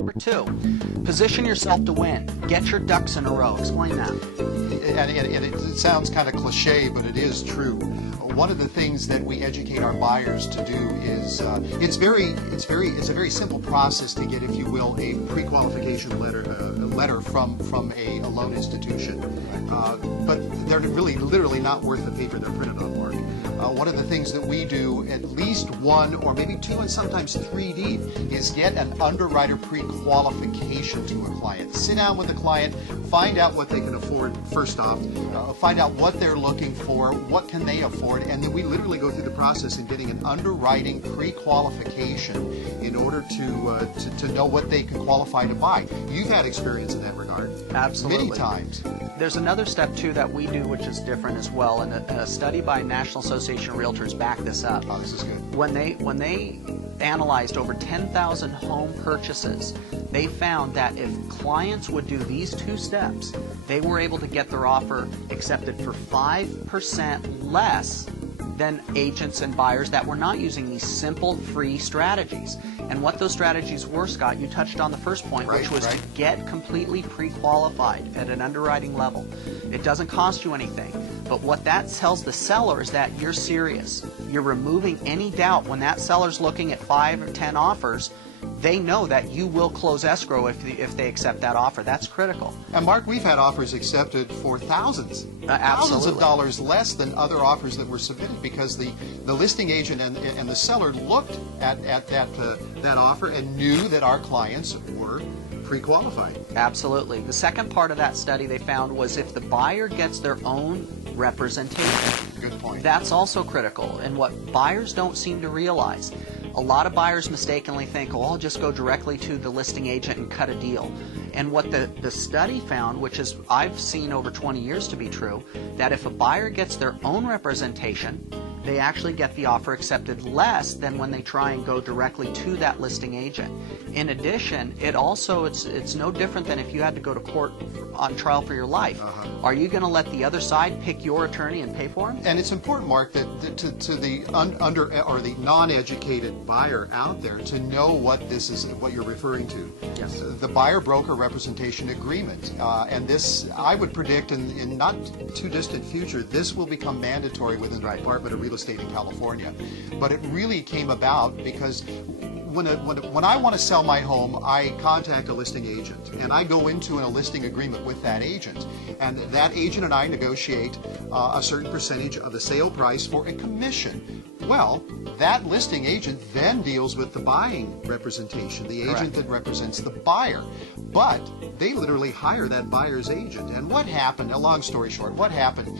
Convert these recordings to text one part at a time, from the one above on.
Number 2, position yourself to win. Get your ducks in a row. Explain that. And it sounds kind of cliche, but it is true. One of the things that we educate our buyers to do is it's a very simple process to get, if you will, a pre-qualification letter from a loan institution. But they're really literally not worth the paper they're printed on, Mark. One of the things that we do, at least 1 or maybe 2 and sometimes 3 deep, is get an underwriter pre-qualification to a client. Sit down with the client, find out what they can afford first off, find out what they're looking for, what can they afford, and then we literally go through the process in getting an underwriting pre-qualification in order to know what they can qualify to buy. You've had experience in that regard. Absolutely. Many times. There's another step too that we do which is different as well, and a study by National Association of Realtors backed this up. Oh, this is good. When they analyzed over 10,000 home purchases, they found that if clients would do these 2 steps, they were able to get their offer accepted for 5% less than agents and buyers that were not using these simple free strategies. And what those strategies were, Scott, you touched on the first point, which was to get completely pre-qualified at an underwriting level. It doesn't cost you anything, but what that tells the seller is that you're serious. You're removing any doubt when that seller's looking at 5 or 10 offers. They know that you will close escrow if they accept that offer. That's critical. And Mark, we've had offers accepted for thousands of dollars less than other offers that were submitted because the listing agent and the seller looked at that offer and knew that our clients were pre-qualified. Absolutely. The second part of that study they found was if the buyer gets their own representation. Good point. That's also critical, and what buyers don't seem to realize. A lot of buyers mistakenly think, oh, I'll just go directly to the listing agent and cut a deal. And what the study found, which is I've seen over 20 years to be true, that if a buyer gets their own representation, they actually get the offer accepted less than when they try and go directly to that listing agent. In addition, it's no different than if you had to go to court on trial for your life. Are you going to let the other side pick your attorney and pay for him? And it's important, Mark, that to the the non-educated buyer out there to know what this is, what you're referring to. Yes. The buyer-broker representation agreement, and this, I would predict in not too distant future, this will become mandatory within the Department of Real Estate in California. But it really came about because when I want to sell my home, I contact a listing agent, and I go into a listing agreement with that agent, and that agent and I negotiate a certain percentage of the sale price for a commission. Well, that listing agent then deals with the buying representation, the agent that represents the buyer. But they literally hire that buyer's agent. And what happened, a long story short, what happened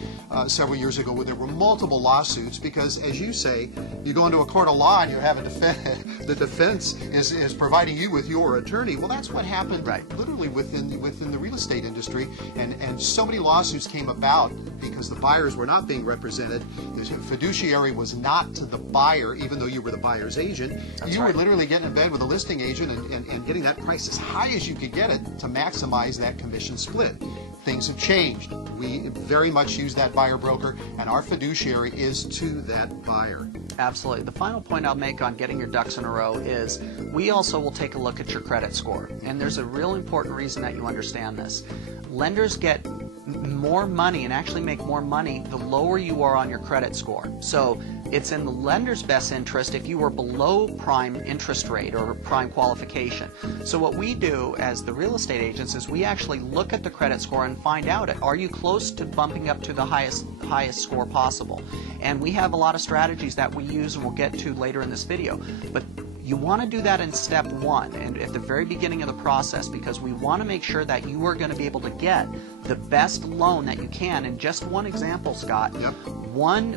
several years ago where there were multiple lawsuits because, as you say, you go into a court of law and you have the defense is providing you with your attorney. Well, that's what happened literally within the real estate industry. And so many lawsuits came about because the buyers were not being represented. The fiduciary was not to the buyer, even though you were the buyer's agent. You were literally getting in bed with a listing agent and getting that price as high as you could get it to maximize that commission split. Things have changed. We very much use that buyer broker, and our fiduciary is to that buyer. Absolutely. The final point I'll make on getting your ducks in a row is we also will take a look at your credit score. And there's a real important reason that you understand this. Lenders get more money and actually make more money the lower you are on your credit score. So it's in the lender's best interest if you were below prime interest rate or prime qualification. So what we do as the real estate agents is we actually look at the credit score and find out, are you close to bumping up to the highest score possible? And we have a lot of strategies that we use and we'll get to later in this video. But you want to do that in step 1 and at the very beginning of the process, because we want to make sure that you are going to be able to get the best loan that you can. And just one example, Scott.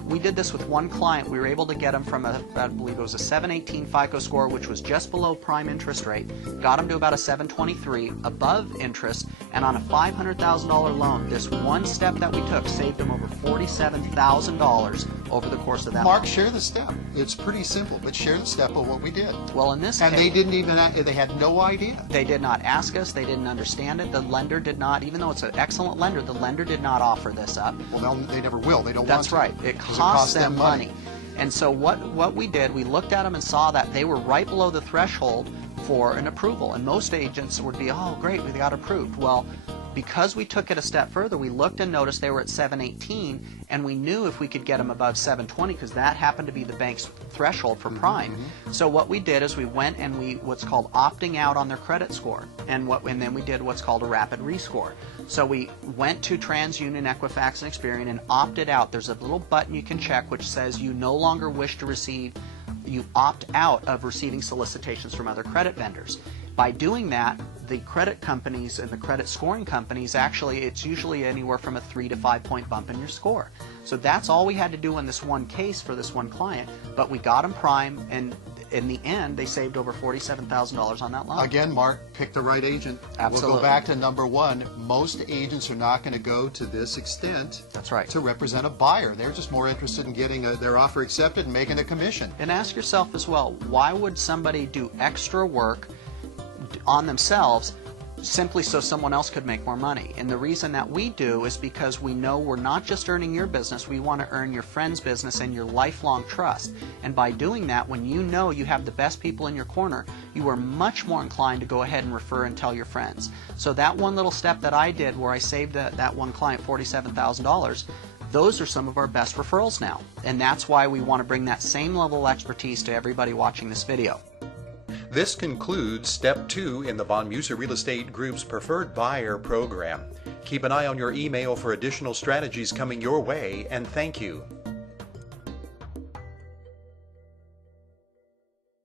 We did this with one client. We were able to get him from I believe it was a 718 FICO score, which was just below prime interest rate. Got him to about a 723 above interest, and on a $500,000 loan, this one step that we took saved him over $47,000 over the course of that. Mark, share the step. It's pretty simple, but share the step of what we did. Well, in this case, and they didn't even, they had no idea. They did not ask us. They didn't understand it. The lender did not, even though it's an excellent lender, the lender did not offer this up. Well, they never will. They don't want to. That's right. It costs them money. And so what we did, we looked at them and saw that they were right below the threshold for an approval. And most agents would be, oh great, we got approved. Well, because we took it a step further, we looked and noticed they were at 718, and we knew if we could get them above 720, because that happened to be the bank's threshold for prime. So what we did is we went and we what's called opting out on their credit score, and then we did what's called a rapid rescore. So we went to TransUnion, Equifax, and Experian and opted out. There's a little button you can check which says you no longer wish to receive, you opt out of receiving solicitations from other credit vendors. By doing that, the credit companies and the credit scoring companies, actually, it's usually anywhere from a 3 to 5 point bump in your score. So that's all we had to do in this one case for this one client, but we got them prime, and in the end, they saved over $47,000 on that loan. Again, Mark, pick the right agent. Absolutely. We'll go back to number one. Most agents are not going to go to this extent. That's right. To represent a buyer. They're just more interested in getting their offer accepted and making a commission. And ask yourself as well, why would somebody do extra work on themselves simply so someone else could make more money? And the reason that we do is because we know we're not just earning your business, we want to earn your friend's business and your lifelong trust. And by doing that, when you know you have the best people in your corner, you are much more inclined to go ahead and refer and tell your friends. So that one little step that I did where I saved that one client $47,000, those are some of our best referrals now. And that's why we want to bring that same level of expertise to everybody watching this video. This concludes Step 2 in the Von Muser Real Estate Group's Preferred Buyer program. Keep an eye on your email for additional strategies coming your way, and thank you.